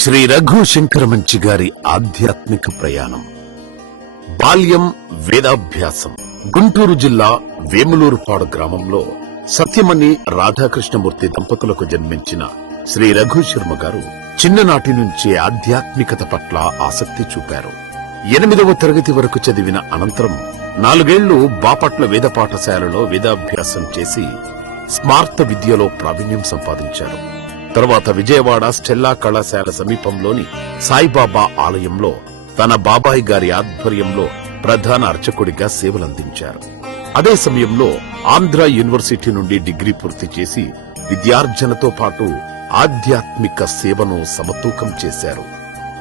శ్రీ రఘు శంకరమంచి గారి ఆధ్యాత్మిక ప్రయాణం. బాల్యం, వేదాభ్యాసం. గుంటూరు జిల్లా వేములూరుపాడు గ్రామంలో సత్యమణి రాధాకృష్ణమూర్తి దంపతులకు జన్మించిన శ్రీ రఘు శర్మ గారు చిన్ననాటి నుంచే ఆధ్యాత్మికత పట్ల ఆసక్తి చూపారు. 8వ తరగతి వరకు చదివిన అనంతరం 4 ఏళ్లు బాపట్ల వేద పాఠశాలలో వేదాభ్యాసం చేసి స్మార్త విద్యలో ప్రావీణ్యం సంపాదించారు. తరువాత విజయవాడ స్టెల్లా కళాశాల సమీపంలోని సాయిబాబా ఆలయంలో తన బాబాయ్ గారి ఆధ్వర్యంలో ప్రధాన అర్చకుడిగా సేవలందించారు. అదే సమయంలో ఆంధ్ర యూనివర్సిటీ నుండి డిగ్రీ పూర్తి చేసి విద్యార్జనతో పాటు ఆధ్యాత్మిక సేవను సమతూకం చేశారు.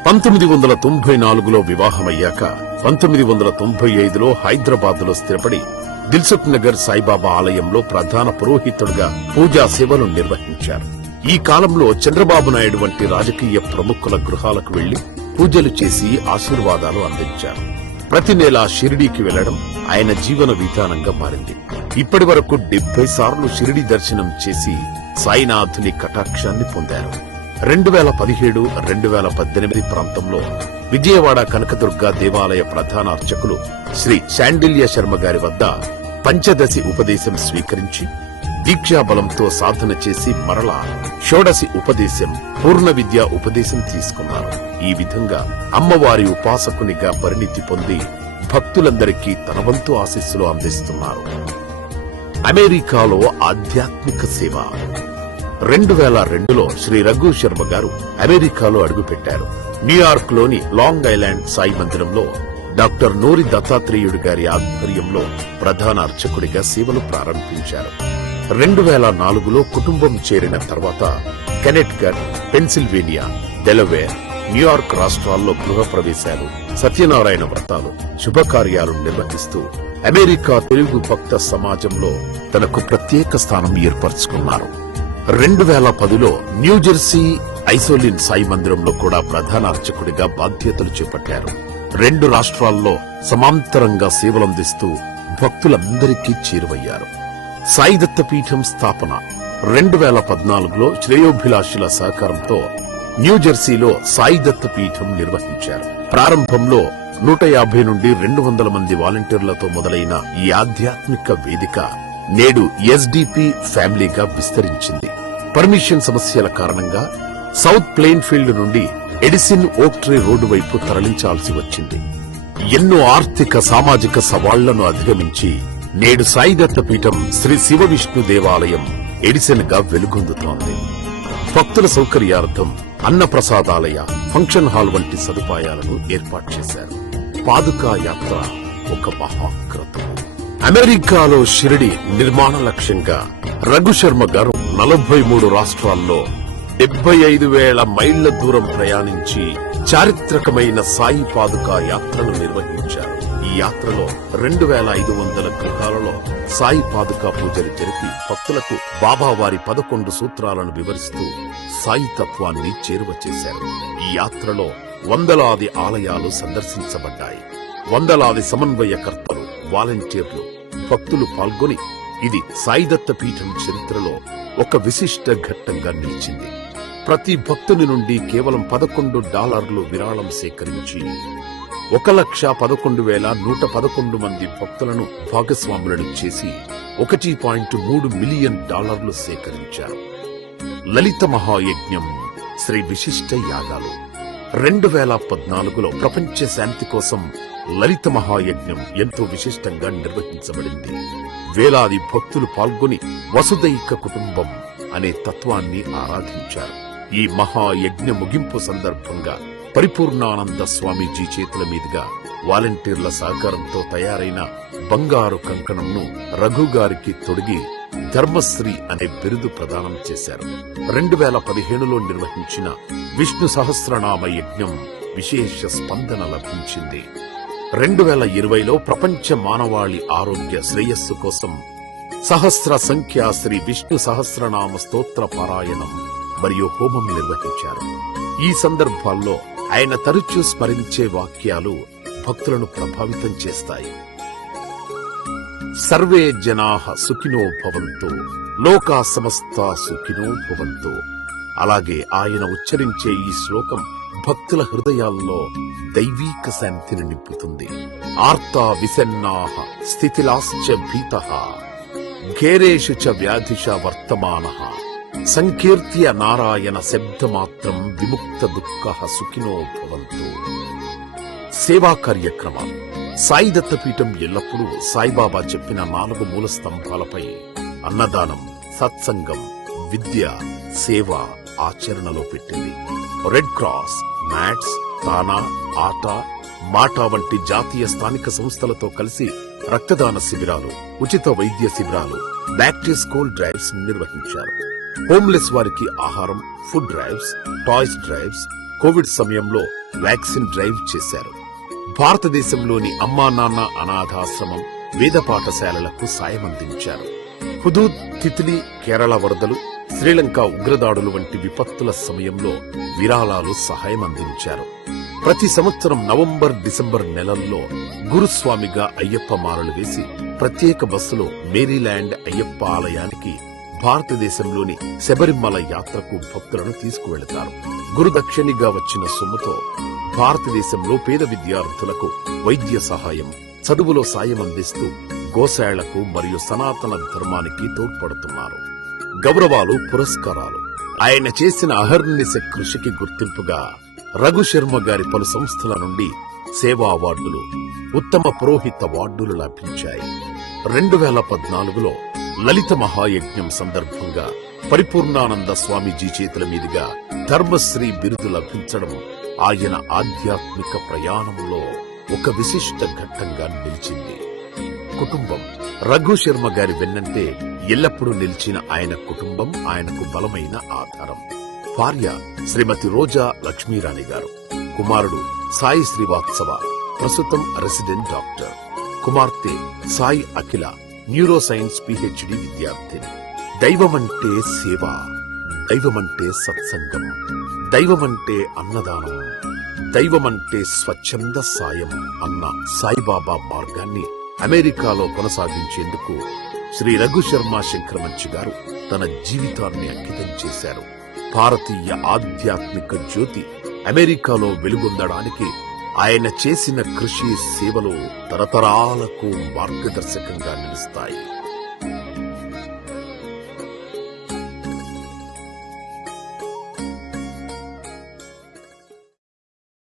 1994లో వివాహమయ్యాక 1995లో హైదరాబాద్లో స్థిరపడి దిల్సుఖ్ నగర్ సాయిబాబా ఆలయంలో ప్రధాన పురోహితుడిగా పూజా సేవలు నిర్వహించారు. ఈ కాలంలో చంద్రబాబు నాయుడు వంటి రాజకీయ ప్రముఖుల గృహాలకు వెళ్లి పూజలు చేసి ఆశీర్వాదాలు అందించారు. ప్రతి నెలా షిరిడీకి వెళ్లడం ఆయన జీవన విధానంగా మారింది. ఇప్పటి వరకు 70 సార్లు షిరిడి దర్శనం చేసి సాయినాథుని కటాక్షాన్ని పొందారు. 2017, 2018 ప్రాంతంలో విజయవాడ కనకదుర్గ దేవాలయ ప్రధాన అర్చకులు శ్రీ శాండిల్య శర్మ గారి వద్ద పంచదశి ఉపదేశం స్వీకరించి దీక్షాబలంతో సాధన చేసి మరలా షోడశి ఉపదేశం, పూర్ణ విద్యా ఉపదేశం తీసుకున్నారు. ఈ విధంగా అమ్మవారి ఉపాసకునిగా పరిణితి పొంది భక్తులందరికీ తన వంతు ఆశీస్సులు అందిస్తున్నారు. అమెరికాలో ఆధ్యాత్మిక సేవ. 2002లో శ్రీ రఘు శర్మ గారు అమెరికాలో అడుగుపెట్టారు. న్యూయార్క్ లోని లాంగ్ ఐలాండ్ సాయి మందిరంలో డాక్టర్ నూరి దత్తాత్రేయుడు గారి ఆధ్వర్యంలో ప్రధాన అర్చకుడిగా సేవలు ప్రారంభించారు. 2004లో కుటుంబం చేరిన తర్వాత కెనెటికట్, పెన్సిల్వేనియా, డెలవేర్, న్యూయార్క్ రాష్ట్రాల్లో గృహ ప్రవేశాలు, సత్యనారాయణ వ్రతాలు, శుభకార్యాలు నిర్వహిస్తూ అమెరికా తెలుగు భక్త సమాజంలో తనకు ప్రత్యేక స్థానం ఏర్పరచుకున్నారు. 2010లో న్యూజెర్సీ ఐసోలిన్ సాయి మందిరంలో కూడా ప్రధాన అర్చకుడిగా బాధ్యతలు చేపట్టారు. 2 రాష్ట్రాల్లో సమాంతరంగా సేవలందిస్తూ భక్తులందరికీ చేరువయ్యారు. సాయిదత్త పీఠం స్థాపన. 2014లో శ్రేయోభిలాషుల సహకారంతో న్యూజెర్సీలో సాయిదత్త పీఠం నిర్వహించారు. ప్రారంభంలో 150 నుండి 200 మంది వాలంటీర్లతో మొదలైన ఈ ఆధ్యాత్మిక వేదిక నేడు ఎస్డిపి ఫ్యామిలీగా విస్తరించింది. పర్మిషన్ సమస్యల కారణంగా సౌత్ ప్లెయిన్ ఫీల్డ్ నుండి ఎడిసిన్ ఓక్ ట్రీ రోడ్డు వైపు తరలించాల్సి వచ్చింది. ఎన్నో ఆర్థిక, సామాజిక సవాళ్లను అధిగమించి నేడు సాయిదత్త పీఠం శ్రీ శివ విష్ణు దేవాలయం ఎడిసిన్ గా వెలుగొందుతోంది. భక్తుల సౌకర్యార్థం అన్నప్రసాదాలయ, ఫంక్షన్ హాల్ వంటి సదుపాయాలను ఏర్పాటు చేశారు. పాదుకా యాత్ర ఒక మహాక్రతం. అమెరికాలో షిరిడి నిర్మాణ లక్ష్యంగా రఘు శర్మ గారు 43 రాష్ట్రాల్లో 75,000 మైళ్ల దూరం ప్రయాణించి చారిత్రకమైన సాయి పాదుకా యాత్రను నిర్వహించారు. ఈ యాత్రలో 2,500 గృహాలలో సాయి పాదుకా పూజలు జరిపి భక్తులకు బాబావారి 11 సూత్రాలను వివరిస్తూ సాయి తత్వాన్ని చేరువ చేశారు. ఈ యాత్రలో వందలాది ఆలయాలు సందర్శించబడ్డాయి. వందలాది సమన్వయకర్తలు, వాలంటీర్లు, భక్తులు పాల్గొని ఇది సాయిదత్త పీఠం చరిత్రలో ఒక విశిష్ట ఘట్టంగా నిలిచింది. ప్రతి భక్తుని నుండి కేవలం $11 విరాళం సేకరించి 1,11,111 మంది భక్తులను భాగస్వాములను చేసి $1.3 మిలియన్ సేకరించారు. లలిత మహాయజ్ఞం, శ్రీ విశిష్ట యాగాలు. 2014లో ప్రపంచ శాంతి కోసం లలిత మహాయజ్ఞం ఎంతో విశిష్టంగా నిర్వహించబడింది. వేలాది భక్తులు పాల్గొని వసుదైక కుటుంబం అనే తత్వాన్ని ఆరాధించారు. ఈ మహాయజ్ఞ ముగింపు సందర్భంగా పరిపూర్ణానంద స్వామీజీ చేతుల మీదుగా వాలంటీర్ల సహకారంతో తయారైన బంగారు కంకణంను రఘు గారికి తొడిగి ధర్మశ్రీ అనే బిరుదు ప్రదానం చేశారు. 2015లో నిర్వహించిన విష్ణు సహస్రనామ యజ్ఞం విశేష స్పందన లభించింది. 2020లో ప్రపంచ మానవాళి ఆరోగ్య శ్రేయస్సు కోసం సహస్ర సంఖ్య శ్రీ విష్ణు సహస్రనామ స్తోత్ర పారాయణం మరియు హోమం నిర్వహించారు. ఈ సందర్భాల్లో ఆయన తరచూ స్మరించే వాక్యాలు భక్తులను ప్రభావితం చేస్తాయి. సర్వే జనాః సుఖినో భవంతు, లోకా సమస్తా సుఖినో భవంతు. అలాగే ఆయన ఉచ్చరించే ఈ శ్లోకం భక్తుల హృదయాల్లో దైవీక శాంతిని నింపుతుంది. ఆర్తా విసన్నాః స్థితిలాశ్చ భీతః ఘేరేషు చ వ్యాధిష వర్తమానః సంకీర్త్య నారాయణ శబ్దమాత్రం విముక్త దుఃఖః సుఖినో భవంతు. సేవా కార్యక్రమాలు. సాయి దత్తపీఠం ఎల్లప్పుడూ సాయిబాబా చెప్పిన 4 మూల స్తంభాలపై అన్నదానం, సత్సంగం, విద్య, సేవ ఆచరణలో పెట్టింది. రెడ్ క్రాస్, మ్యాట్స్, తానా, ఆట, మాటా వంటి జాతీయ స్థానిక సంస్థలతో కలిసి రక్తదాన శిబిరాలు, ఉచిత వైద్య శిబిరాలు, బ్యాక్ టు స్కూల్ డ్రైవ్స్ నిర్వహించారు. హోమ్లెస్ వారికి ఆహారం, food drives, toys drives, Covid సమయంలో వ్యాక్సిన్ డ్రైవ్ చేశారు. భారతదేశంలోని అమ్మా నాన్న అనాథాశ్రమం, వేద పాఠశాలలకు సాయం అందించారు. హుదూద్, తిత్లీ, కేరళ వరదలు, శ్రీలంక ఉగ్రదాడులు వంటి విపత్తుల సమయంలో విరాళాలు సహాయం అందించారు. ప్రతి సంవత్సరం నవంబర్, డిసెంబర్ నెలల్లో గురుస్వామిగా అయ్యప్ప మాలలు వేసి ప్రత్యేక బస్సులో మేరీల్యాండ్ అయ్యప్ప ఆలయానికి భారతదేశంలోని శబరిమల యాత్రకు భక్తులను తీసుకువెళతారు. గురుదక్షిణిగా వచ్చిన సొమ్ముతో భారతదేశంలో పేద విద్యార్థులకు వైద్య సహాయం, చదువులో సాయం అందిస్తూ గోశాలకు మరియు సనాతన ధర్మానికి తోడ్పడుతున్నారు. గౌరవాలు, పురస్కారాలు. ఆయన చేసిన అహర్నిశ కృషికి గుర్తింపుగా రఘు శర్మ గారి పలు సంస్థల నుండి సేవా అవార్డులు, ఉత్తమ పురోహిత అవార్డులు లభించాయి. 2014లో లలిత మహాయజ్ఞం సందర్భంగా పరిపూర్ణానంద స్వామీజీ చేతుల మీదుగా ధర్మశ్రీ బిరుదు లభించడం ఆయన ఆధ్యాత్మిక ప్రయాణంలో ఒక విశిష్ట ఘట్టంగా నిలిచింది. కుటుంబం. రఘు శర్మ గారి వెన్నంటే ఎల్లప్పుడూ నిలిచిన ఆయన కుటుంబం ఆయనకు బలమైన ఆధారం. భార్య శ్రీమతి రోజా లక్ష్మీరాణి గారు, కుమారుడు సాయి శ్రీవాత్సవ, ప్రస్తుతం రెసిడెంట్ డాక్టర్, కుమార్తె సాయి అఖిల, న్యూరో సైన్స్ పిహెచ్డి విద్యార్థిని. దైవమంటే సేవ, దైవమంటే సత్సంగం, దైవమంటే అన్నదానం, దైవమంటే స్వచ్ఛంద సాయం అన్న సాయిబాబా మార్గాన్ని అమెరికాలో కొనసాగించేందుకు శ్రీ రఘు శర్మ శంకరమంచి గారు తన జీవితాన్ని అంకితం చేశారు. భారతీయ ఆధ్యాత్మిక జ్యోతి అమెరికాలో వెలుగొందడానికి ఆయన చేసిన కృషి, సేవలు తరతరాలకు మార్గదర్శకంగా నిలుస్తాయి.